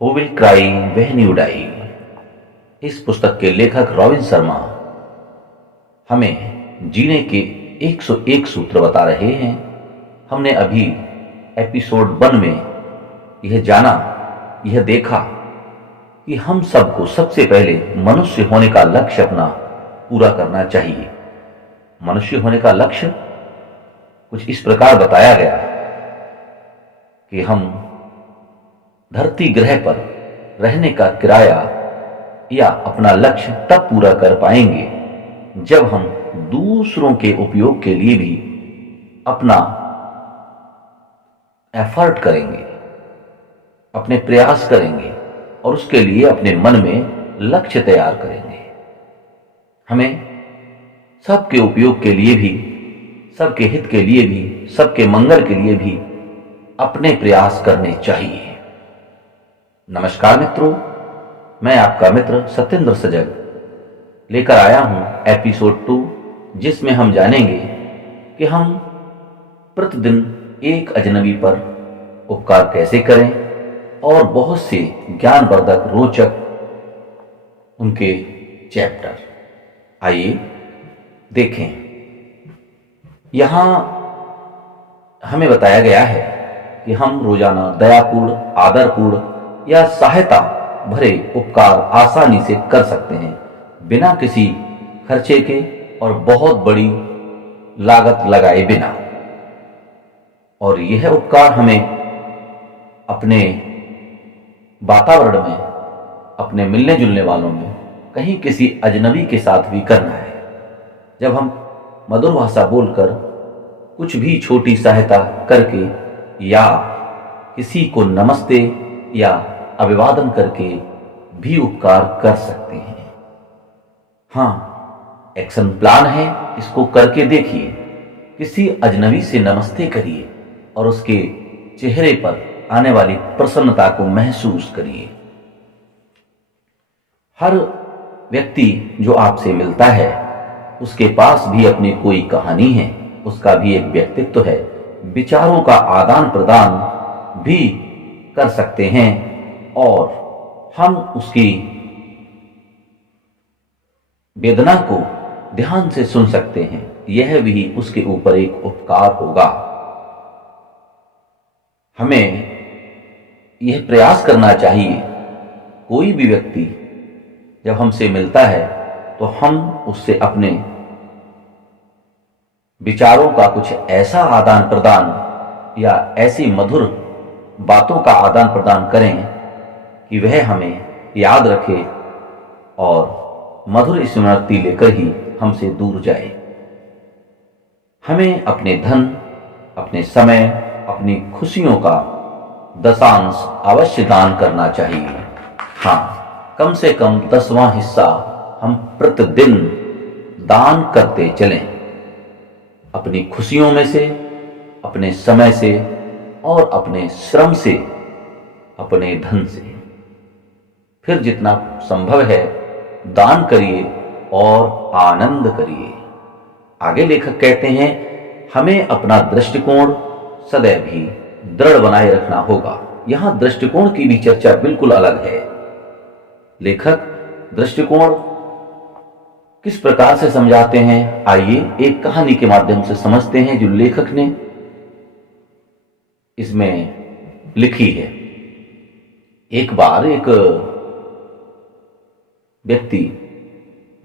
Who will cry when you die. इस पुस्तक के लेखक रॉबिन शर्मा हमें जीने के 101 सूत्र बता रहे हैं। हमने अभी एपिसोड 1 में यह जाना, यह देखा कि हम सबको सबसे पहले मनुष्य होने का लक्ष्य अपना पूरा करना चाहिए। मनुष्य होने का लक्ष्य कुछ इस प्रकार बताया गया कि हम धरती ग्रह पर रहने का किराया या अपना लक्ष्य तब पूरा कर पाएंगे जब हम दूसरों के उपयोग के लिए भी अपना एफर्ट करेंगे, अपने प्रयास करेंगे और उसके लिए अपने मन में लक्ष्य तैयार करेंगे। हमें सबके उपयोग के लिए भी, सबके हित के लिए भी, सबके मंगल के लिए भी अपने प्रयास करने चाहिए। नमस्कार मित्रों, मैं आपका मित्र सत्येंद्र सजग लेकर आया हूं एपिसोड 2, जिसमें हम जानेंगे कि हम प्रतिदिन एक अजनबी पर उपकार कैसे करें और बहुत से ज्ञानवर्धक रोचक उनके चैप्टर। आइए देखें। यहां हमें बताया गया है कि हम रोजाना दयापूर्ण, आदरपूर्ण या सहायता भरे उपकार आसानी से कर सकते हैं, बिना किसी खर्चे के और बहुत बड़ी लागत लगाए बिना। और यह उपकार हमें अपने वातावरण में, अपने मिलने जुलने वालों में, कहीं किसी अजनबी के साथ भी करना है। जब हम मधुर भाषा बोलकर कुछ भी छोटी सहायता करके या किसी को नमस्ते या अभिवादन करके भी उपकार कर सकते हैं। हाँ, एक्शन प्लान है, इसको करके देखिए। किसी अजनबी से नमस्ते करिए और उसके चेहरे पर आने वाली प्रसन्नता को महसूस करिए। हर व्यक्ति जो आपसे मिलता है उसके पास भी अपनी कोई कहानी है, उसका भी एक व्यक्तित्व है। विचारों का आदान प्रदान भी कर सकते हैं और हम उसकी वेदना को ध्यान से सुन सकते हैं। यह भी उसके ऊपर एक उपकार होगा। हमें यह प्रयास करना चाहिए, कोई भी व्यक्ति जब हमसे मिलता है तो हम उससे अपने विचारों का कुछ ऐसा आदान प्रदान या ऐसी मधुर बातों का आदान प्रदान करें कि वह हमें याद रखे और मधुर स्मृति लेकर ही हमसे दूर जाए। हमें अपने धन, अपने समय, अपनी खुशियों का दशांश अवश्य दान करना चाहिए। हाँ, कम से कम 10वां हिस्सा हम प्रतिदिन दान करते चलें, अपनी खुशियों में से, अपने समय से और अपने श्रम से, अपने धन से। फिर जितना संभव है दान करिए और आनंद करिए। आगे लेखक कहते हैं, हमें अपना दृष्टिकोण सदैव ही दृढ़ बनाए रखना होगा। यहां दृष्टिकोण की भी चर्चा बिल्कुल अलग है। लेखक दृष्टिकोण किस प्रकार से समझाते हैं, आइए एक कहानी के माध्यम से समझते हैं जो लेखक ने इसमें लिखी है। एक बार एक व्यक्ति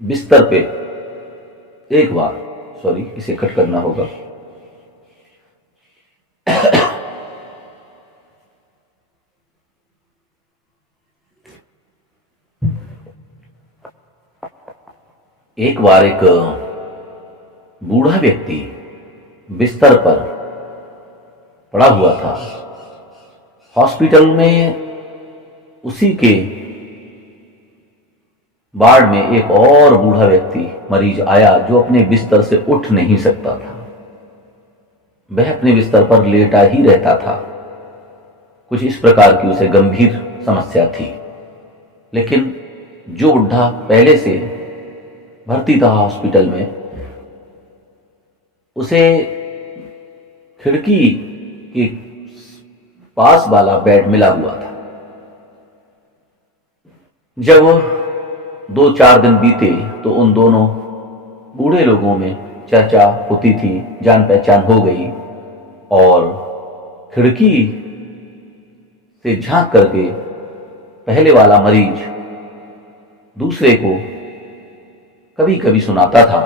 बिस्तर पे, इसे कट करना होगा। एक बार एक बूढ़ा व्यक्ति बिस्तर पर पड़ा हुआ था। हॉस्पिटल में उसी के वार्ड में एक और बूढ़ा व्यक्ति मरीज आया जो अपने बिस्तर से उठ नहीं सकता था। वह अपने बिस्तर पर लेटा ही रहता था। कुछ इस प्रकार की उसे गंभीर समस्या थी। लेकिन जो बुढ़ा पहले से भर्ती था हॉस्पिटल में, उसे खिड़की के पास वाला बेड मिला हुआ था। जब 2-4 दिन बीते तो उन दोनों बूढ़े लोगों में चर्चा होती थी, जान पहचान हो गई, और खिड़की से झांक करके पहले वाला मरीज दूसरे को कभी कभी सुनाता था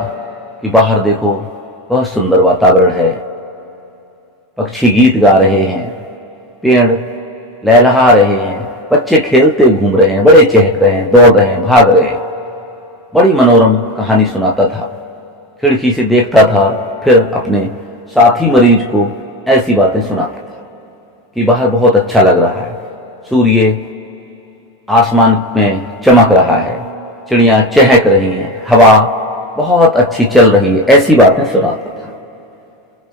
कि बाहर देखो, बहुत सुंदर वातावरण है, पक्षी गीत गा रहे हैं, पेड़ लहलहा रहे हैं, बच्चे खेलते घूम रहे हैं, बड़े चहक रहे हैं, दौड़ रहे हैं, भाग रहे हैं। बड़ी मनोरम कहानी सुनाता था। खिड़की से देखता था, फिर अपने साथी मरीज को ऐसी बातें सुनाता था कि बाहर बहुत अच्छा लग रहा है, सूर्य आसमान में चमक रहा है, चिड़ियां चहक रही हैं, हवा बहुत अच्छी चल रही है, ऐसी बातें सुनाता था।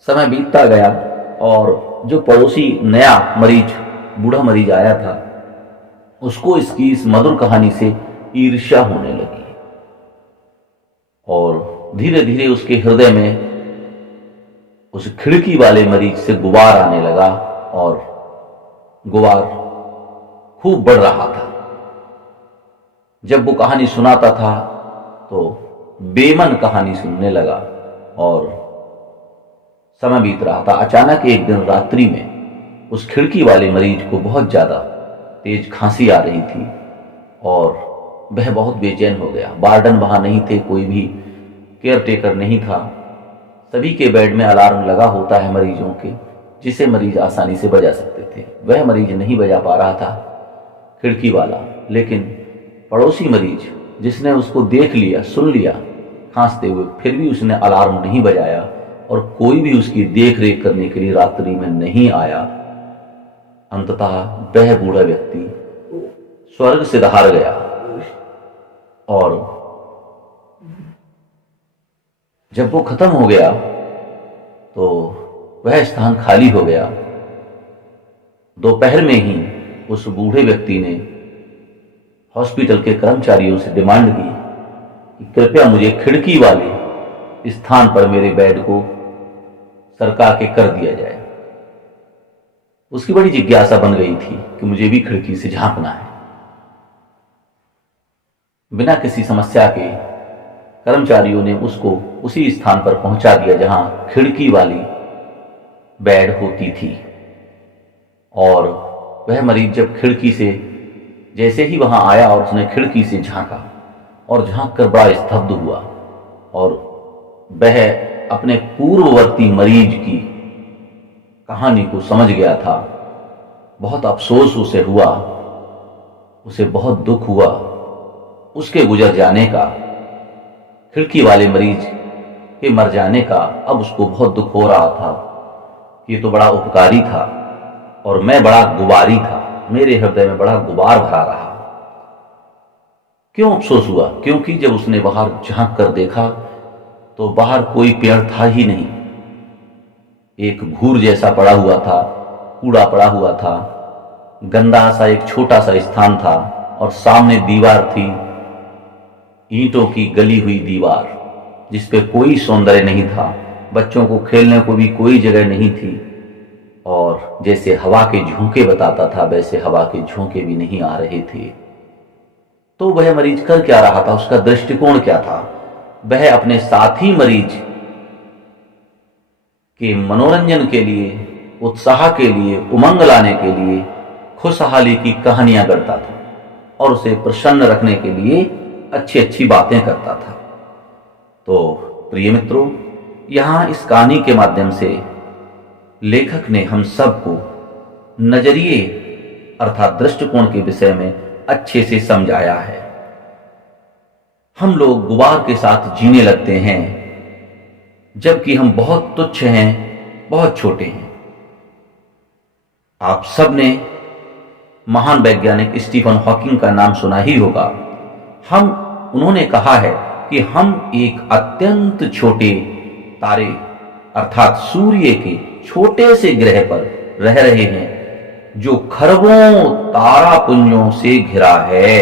समय बीतता गया और जो पड़ोसी नया मरीज, बूढ़ा मरीज आया था, उसको इसकी इस मधुर कहानी से ईर्ष्या होने लगी और धीरे धीरे उसके हृदय में उस खिड़की वाले मरीज से गुबार आने लगा और गुबार खूब बढ़ रहा था। जब वो कहानी सुनाता था तो बेमन कहानी सुनने लगा और समय बीत रहा था। अचानक एक दिन रात्रि में उस खिड़की वाले मरीज को बहुत ज्यादा तेज खांसी आ रही थी और वह बहुत बेचैन हो गया। वार्डन वहां नहीं थे, कोई भी केयर टेकर नहीं था। सभी के बेड में अलार्म लगा होता है मरीजों के, जिसे मरीज आसानी से बजा सकते थे। वह मरीज नहीं बजा पा रहा था, खिड़की वाला। लेकिन पड़ोसी मरीज जिसने उसको देख लिया, सुन लिया खांसते हुए, फिर भी उसने अलार्म नहीं बजाया और कोई भी उसकी देख रेख करने के लिए रात्रि में नहीं आया। अंततः वह बूढ़ा व्यक्ति स्वर्ग से हार गया और जब वो खत्म हो गया तो वह स्थान खाली हो गया। दोपहर में ही उस बूढ़े व्यक्ति ने हॉस्पिटल के कर्मचारियों से डिमांड की कि कृपया मुझे खिड़की वाले स्थान पर मेरे बेड को सरका के कर दिया जाए। उसकी बड़ी जिज्ञासा बन गई थी कि मुझे भी खिड़की से झांकना है। बिना किसी समस्या के कर्मचारियों ने उसको उसी स्थान पर पहुंचा दिया जहां खिड़की वाली बेड होती थी। और वह मरीज जब खिड़की से जैसे ही वहां आया और उसने खिड़की से झांका और झांक कर बड़ा स्तब्ध हुआ और वह अपने पूर्ववर्ती मरीज की कहानी को समझ गया था। बहुत अफसोस उसे हुआ, उसे बहुत दुख हुआ उसके गुजर जाने का, खिड़की वाले मरीज के मर जाने का। अब उसको बहुत दुख हो रहा था। ये तो बड़ा उपकारी था और मैं बड़ा गुबारी था, मेरे हृदय में बड़ा गुबार भरा रहा। क्यों अफसोस हुआ? क्योंकि जब उसने बाहर झांक कर देखा तो बाहर कोई पेड़ था ही नहीं। एक भूर जैसा पड़ा हुआ था, कूड़ा पड़ा हुआ था, गंदा सा एक छोटा सा स्थान था और सामने दीवार थी, ईंटों की गली हुई दीवार, जिसपे कोई सौंदर्य नहीं था। बच्चों को खेलने को भी कोई जगह नहीं थी और जैसे हवा के झोंके बताता था वैसे हवा के झोंके भी नहीं आ रहे थे। तो वह मरीज कर क्या रहा था? उसका दृष्टिकोण क्या था? वह अपने साथी मरीज के मनोरंजन के लिए, उत्साह के लिए, उमंग लाने के लिए खुशहाली की कहानियां करता था और उसे प्रसन्न रखने के लिए अच्छी अच्छी बातें करता था। तो प्रिय मित्रों, यहां इस कहानी के माध्यम से लेखक ने हम सबको नजरिए अर्थात दृष्टिकोण के विषय में अच्छे से समझाया है। हम लोग गुबार के साथ जीने लगते हैं जबकि हम बहुत तुच्छ हैं, बहुत छोटे हैं। आप सब ने महान वैज्ञानिक स्टीफन हॉकिंग का नाम सुना ही होगा। उन्होंने कहा है कि हम एक अत्यंत छोटे तारे अर्थात सूर्य के छोटे से ग्रह पर रह रहे हैं जो खरबों तारापुंजों से घिरा है।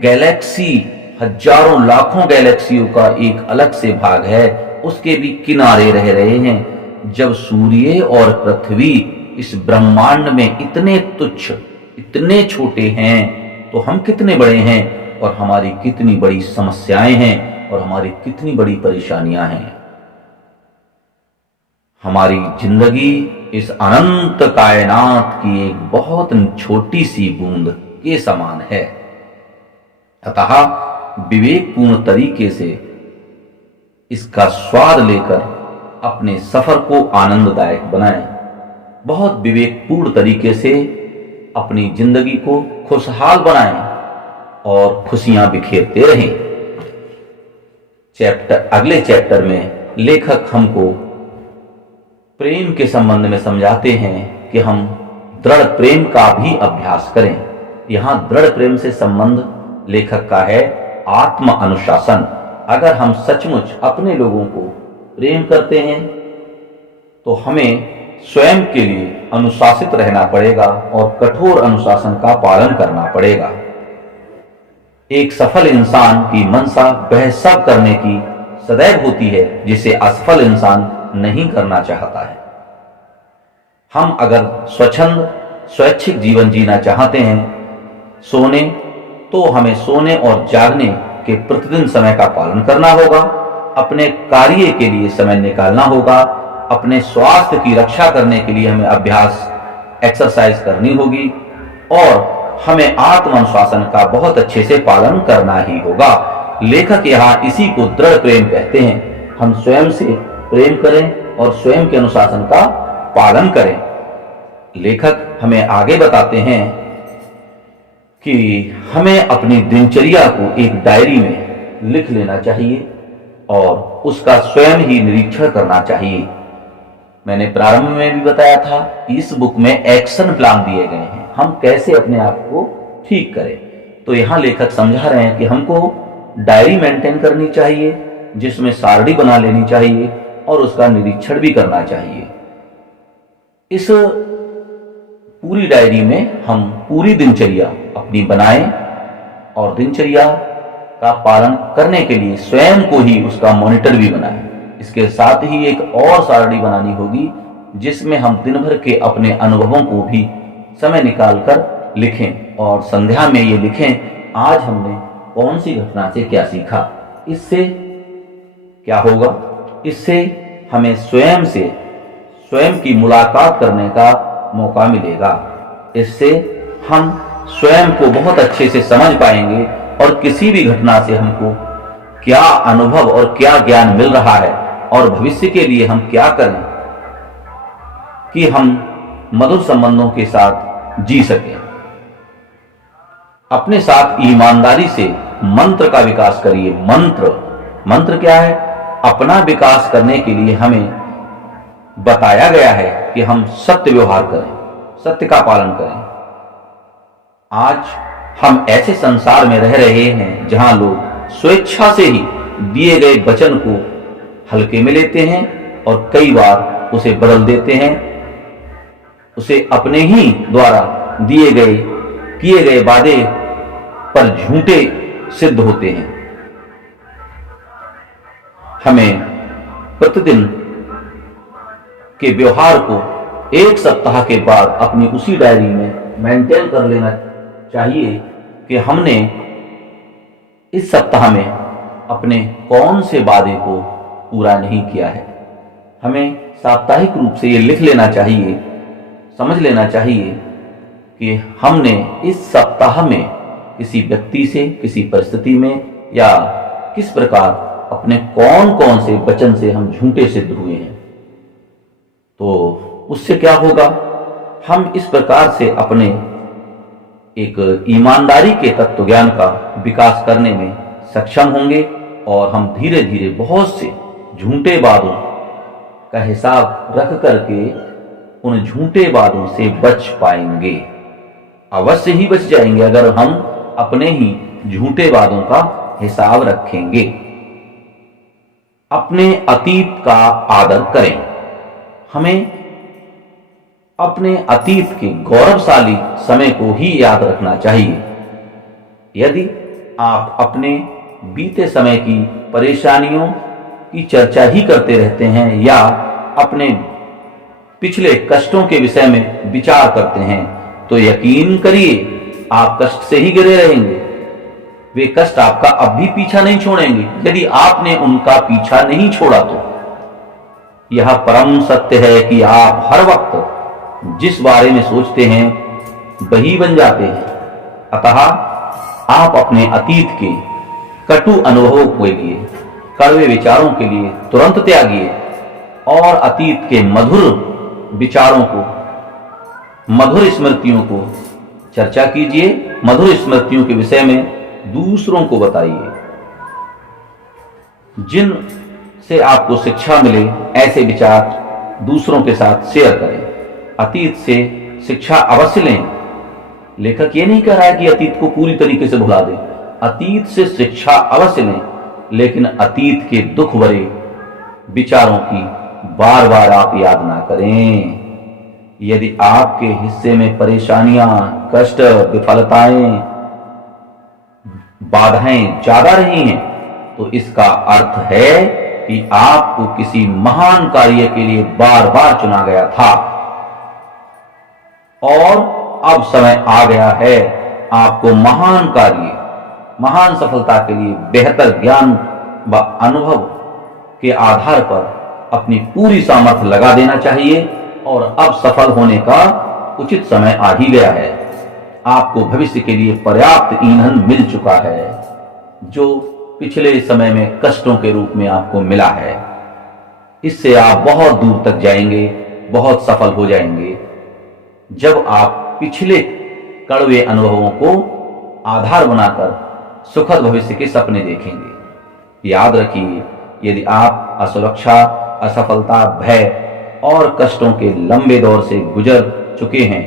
गैलेक्सी हजारों लाखों गैलेक्सियों का एक अलग से भाग है, उसके भी किनारे रह रहे हैं। जब सूर्य और पृथ्वी इस ब्रह्मांड में इतने तुच्छ, इतने छोटे हैं तो हम कितने बड़े हैं और हमारी कितनी बड़ी समस्याएं हैं और हमारी कितनी बड़ी परेशानियां हैं। हमारी जिंदगी इस अनंत कायनात की एक बहुत छोटी सी बूंद के समान है। अतः विवेकपूर्ण तरीके से इसका स्वाद लेकर अपने सफर को आनंददायक बनाएं। बहुत विवेकपूर्ण तरीके से अपनी जिंदगी को खुशहाल बनाएं और खुशियां बिखेरते रहें। अगले चैप्टर में लेखक हमको प्रेम के संबंध में समझाते हैं कि हम दृढ़ प्रेम का भी अभ्यास करें। यहां दृढ़ प्रेम से संबंध लेखक का है आत्म अनुशासन। अगर हम सचमुच अपने लोगों को प्रेम करते हैं तो हमें स्वयं के लिए अनुशासित रहना पड़ेगा और कठोर अनुशासन का पालन करना पड़ेगा। एक सफल इंसान की मंशा वह सब करने की सदैव होती है जिसे असफल इंसान नहीं करना चाहता है। हम अगर स्वच्छंद स्वैच्छिक जीवन जीना चाहते हैं तो हमें सोने और जागने के प्रतिदिन समय का पालन करना होगा। अपने कार्य के लिए समय निकालना होगा। अपने स्वास्थ्य की रक्षा करने के लिए हमें अभ्यास एक्सरसाइज करनी होगी और हमें आत्मानुशासन का बहुत अच्छे से पालन करना ही होगा। लेखक यहाँ इसी को दृढ़ प्रेम कहते हैं। हम स्वयं से प्रेम करें और स्वयं के अनुशासन का पालन करें। लेखक हमें आगे बताते हैं कि हमें अपनी दिनचर्या को एक डायरी में लिख लेना चाहिए और उसका स्वयं ही निरीक्षण करना चाहिए। मैंने प्रारंभ में भी बताया था, इस बुक में एक्शन प्लान दिए गए हैं, हम कैसे अपने आप को ठीक करें। तो यहाँ लेखक समझा रहे हैं कि हमको डायरी मेंटेन करनी चाहिए जिसमें सारणी बना लेनी चाहिए और उसका निरीक्षण भी करना चाहिए। इस पूरी डायरी में हम पूरी दिनचर्या अपनी बनाएं और दिनचर्या का पालन करने के लिए स्वयं को ही उसका मॉनिटर भी बनाएं। इसके साथ ही एक और सारणी बनानी होगी जिसमें हम दिन भर के अपने अनुभवों को भी समय निकालकर लिखें और संध्या में ये लिखें आज हमने कौन सी घटना से क्या सीखा। इससे क्या होगा, इससे हमें स्वयं की मुलाकात करने का मौका मिलेगा। इससे हम स्वयं को बहुत अच्छे से समझ पाएंगे और किसी भी घटना से हमको क्या अनुभव और क्या ज्ञान मिल रहा है और भविष्य के लिए हम क्या करें कि हम मधुर संबंधों के साथ जी सकें। अपने साथ ईमानदारी से मंत्र का विकास करिए। मंत्र क्या है? अपना विकास करने के लिए हमें बताया गया है कि हम सत्य व्यवहार करें, सत्य का पालन करें। आज हम ऐसे संसार में रह रहे हैं जहां लोग स्वेच्छा से ही दिए गए वचन को हल्के में लेते हैं और कई बार उसे बदल देते हैं, उसे अपने ही द्वारा किए गए वादे पर झूठे सिद्ध होते हैं। हमें प्रतिदिन के व्यवहार को एक सप्ताह के बाद अपनी उसी डायरी में मेंटेन कर लेना चाहिए कि हमने इस सप्ताह में अपने कौन से वादे को पूरा नहीं किया है। हमें साप्ताहिक रूप से ये लिख लेना चाहिए, समझ लेना चाहिए कि हमने इस सप्ताह में किसी व्यक्ति से, किसी परिस्थिति में या किस प्रकार अपने कौन कौन से वचन से हम झूठे सिद्ध हुए हैं। तो उससे क्या होगा, हम इस प्रकार से अपने एक ईमानदारी के तत्व ज्ञान का विकास करने में सक्षम होंगे और हम धीरे धीरे बहुत से झूठे वादों का हिसाब रख करके उन झूठे वादों से बच पाएंगे। अवश्य ही बच जाएंगे अगर हम अपने ही झूठे वादों का हिसाब रखेंगे। अपने अतीत का आदर करें। हमें अपने अतीत के गौरवशाली समय को ही याद रखना चाहिए। यदि आप अपने बीते समय की परेशानियों की चर्चा ही करते रहते हैं या अपने पिछले कष्टों के विषय में विचार करते हैं तो यकीन करिए आप कष्ट से ही घिरे रहेंगे। वे कष्ट आपका अब भी पीछा नहीं छोड़ेंगे यदि आपने उनका पीछा नहीं छोड़ा तो। यह परम सत्य है कि आप हर वक्त जिस बारे में सोचते हैं वही बन जाते हैं। अतः आप अपने अतीत के कटु अनुभवों के लिए, कड़वे विचारों के लिए तुरंत त्यागिए और अतीत के मधुर विचारों को, मधुर स्मृतियों को चर्चा कीजिए। मधुर स्मृतियों के विषय में दूसरों को बताइए। जिन से आपको शिक्षा मिले ऐसे विचार दूसरों के साथ शेयर करें। अतीत से शिक्षा अवश्य लें। लेखक ये नहीं कह रहा है कि अतीत को पूरी तरीके से भुला दें। अतीत से शिक्षा अवश्य लें, लेकिन अतीत के दुख भरे विचारों की बार बार आप याद ना करें। यदि आपके हिस्से में परेशानियां, कष्ट, विफलताएं, बाधाएं ज्यादा रही हैं, तो इसका अर्थ है कि आपको किसी महान कार्य के लिए बार बार चुना गया था और अब समय आ गया है आपको महान कार्य, महान सफलता के लिए बेहतर ज्ञान व अनुभव के आधार पर अपनी पूरी सामर्थ्य लगा देना चाहिए। और अब सफल होने का उचित समय आ ही गया है। आपको भविष्य के लिए पर्याप्त ईंधन मिल चुका है जो पिछले समय में कष्टों के रूप में आपको मिला है। इससे आप बहुत दूर तक जाएंगे, बहुत सफल हो जाएंगे जब आप पिछले कड़वे अनुभवों को आधार बनाकर सुखद भविष्य के सपने देखेंगे। याद रखिए, यदि आप असुरक्षा, असफलता, भय और कष्टों के लंबे दौर से गुजर चुके हैं,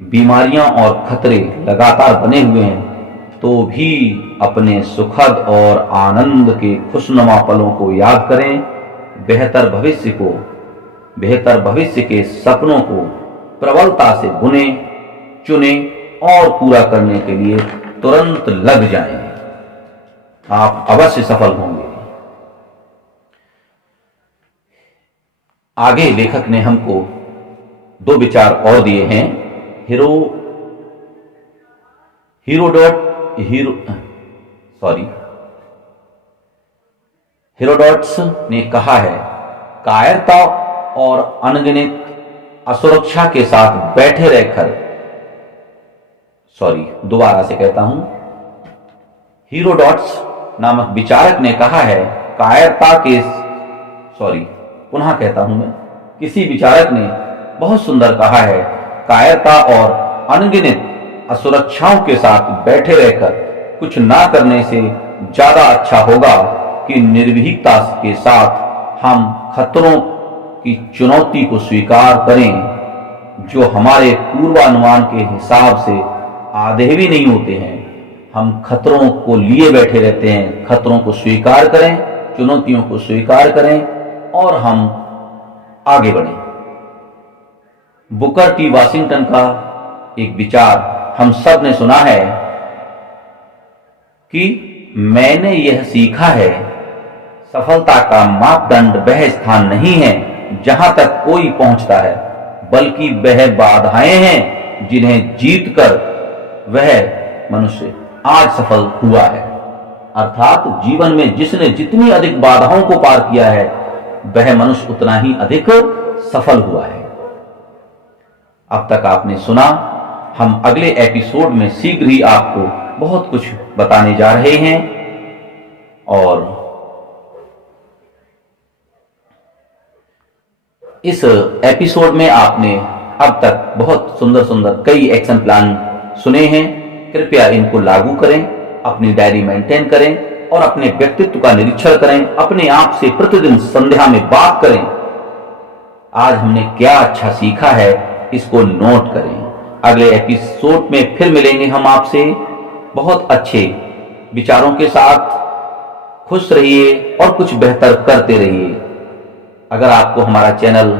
बीमारियां और खतरे लगातार बने हुए हैं, तो भी अपने सुखद और आनंद के खुशनुमा पलों को याद करें। बेहतर भविष्य के सपनों को प्रबलता से बुने, चुने और पूरा करने के लिए तुरंत लग जाएं। आप अवश्य सफल होंगे। आगे लेखक ने हमको दो विचार और दिए हैं। हेरोडोटस ने कहा है, कायरता और अनगिनत असुरक्षा के साथ बैठे रहकर, दोबारा से कहता हूं, हेरोडोटस नामक विचारक ने कहा है, पुनः कहता हूं मैं, किसी विचारक ने बहुत सुंदर कहा है, कायरता और अनगिनत असुरक्षाओं के साथ बैठे रहकर कुछ ना करने से ज्यादा अच्छा होगा कि निर्भीकता के साथ हम खतरों की चुनौती को स्वीकार करें जो हमारे पूर्वानुमान के हिसाब से आधे भी नहीं होते हैं। हम खतरों को लिए बैठे रहते हैं। खतरों को स्वीकार करें, चुनौतियों को स्वीकार करें और हम आगे बढ़ें। बुकर टी वाशिंगटन का एक विचार हम सब ने सुना है कि मैंने यह सीखा है, सफलता का मापदंड वह स्थान नहीं है जहां तक कोई पहुंचता है, बल्कि वह बाधाएं हैं जिन्हें जीतकर वह मनुष्य आज सफल हुआ है। अर्थात जीवन में जिसने जितनी अधिक बाधाओं को पार किया है वह मनुष्य उतना ही अधिक सफल हुआ है। अब तक आपने सुना। हम अगले एपिसोड में शीघ्र ही आपको बहुत कुछ बताने जा रहे हैं और इस एपिसोड में आपने अब तक बहुत सुंदर सुंदर कई एक्शन प्लान सुने हैं। कृपया इनको लागू करें, अपनी डायरी मेंटेन करें और अपने व्यक्तित्व का निरीक्षण करें। अपने आप से प्रतिदिन संध्या में बात करें, आज हमने क्या अच्छा सीखा है इसको नोट करें। अगले एपिसोड में फिर मिलेंगे हम आपसे बहुत अच्छे विचारों के साथ। खुश रहिए और कुछ बेहतर करते रहिए। अगर आपको हमारा चैनल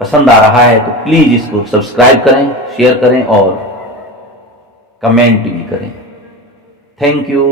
पसंद आ रहा है तो प्लीज इसको सब्सक्राइब करें, शेयर करें और कमेंट भी करें। Thank you.